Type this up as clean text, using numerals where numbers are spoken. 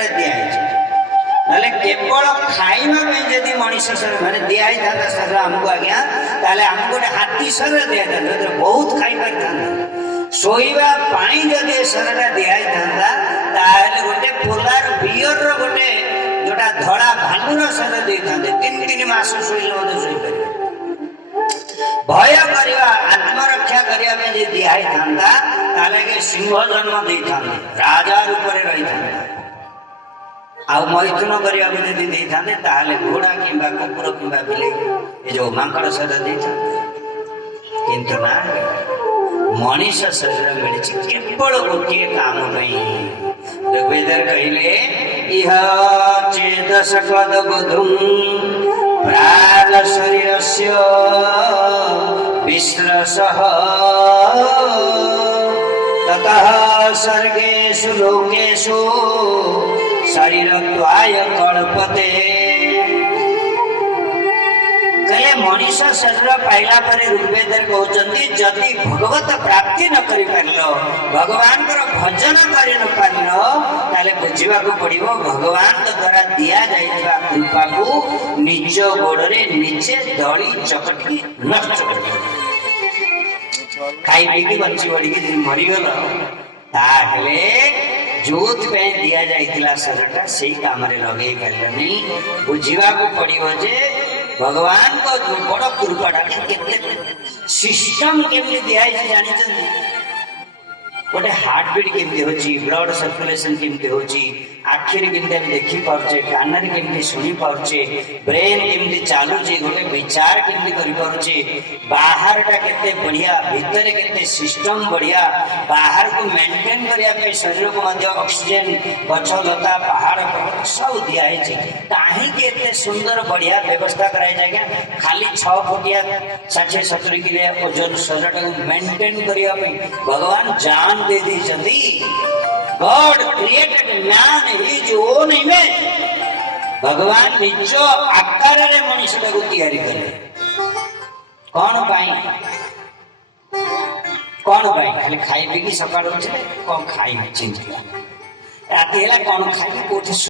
शरीर दिखाई ना केवल खाइबा जदि मनीष शरीर मैंने दिखाई था शरीर आमको आज्ञा ताले आमको गोटे हाथी शरीर दिखाई था बहुत खाई पारि था शोइबा पानी जदि शरीर दिखाई था गोटे पोलार बियर गोटे जोटा धड़ा भालुर शरीर दे था 3-3 मास शोइले शोई भय करवा आत्मरक्षा करने जो दिखाई था सिंह जन्म दे था राजा रूप रही था आ मैथुन करने घोड़ा कि कुकुर कि बिले जो मांकड़ शरीर दे था किंतु ना मनीष शरीर मिली केवल गोटे काम ऋग्वेदर कहले इह चेदशकद बुद्धुम प्राण शरीरस्य विश्रसः ततः सर्गेषु लोकेषु शरीरत्वाय कल्पते कहले मनीष शरीर पाइला पर ऋग्वेदर कहते जदि भगवत प्राप्ति न करि पारलो भगवान भजन करि न पारलो ताले बुझिबा को पड़िबो भगवान द्वारा दिया जाइतबा कृपा को निज गोड़रे निजे दली चकटी नष्ट कर खाई पी बंची बड़ी की मरी गल ताहले जोथ पे दिया जाइतला शरीरटा सेही काम रे लगे पारलनी बुझिबा को पड़िबो जे भगवान को बड़ कृपाटा सिस्टम केमती दिखाई जानी गोटे हार्ट बीट केमती होची ब्लड सर्कुलेशन केमती होची आखिर केमती हम देखि पारछे कान रे केमती सुनी पारछे ब्रेन केमती चालुची गोटे विचार केमती करि पारछे बाहरटा केते बढ़िया भीतर केते सिस्टम बढ़िया बाहर को मेंटेन करिया पे शरीर को मध्य ऑक्सीजन गछ लता पहाड़ पर्वत सब दिया है काहे के एते सुंदर बढ़िया व्यवस्था कराई जाय खाली 6 फुटिया 60-70 किलो ओजन शरीर को मेंटेन करिया पे भगवान जान दे दी जल्दी God created man his own image भगवान निज आकार रे मनुष्य को तैयारी करे कौन पाई खाली खाई पी की सकाळ उठले कौन खाई चिंता राति हेला कौन खाई कोठी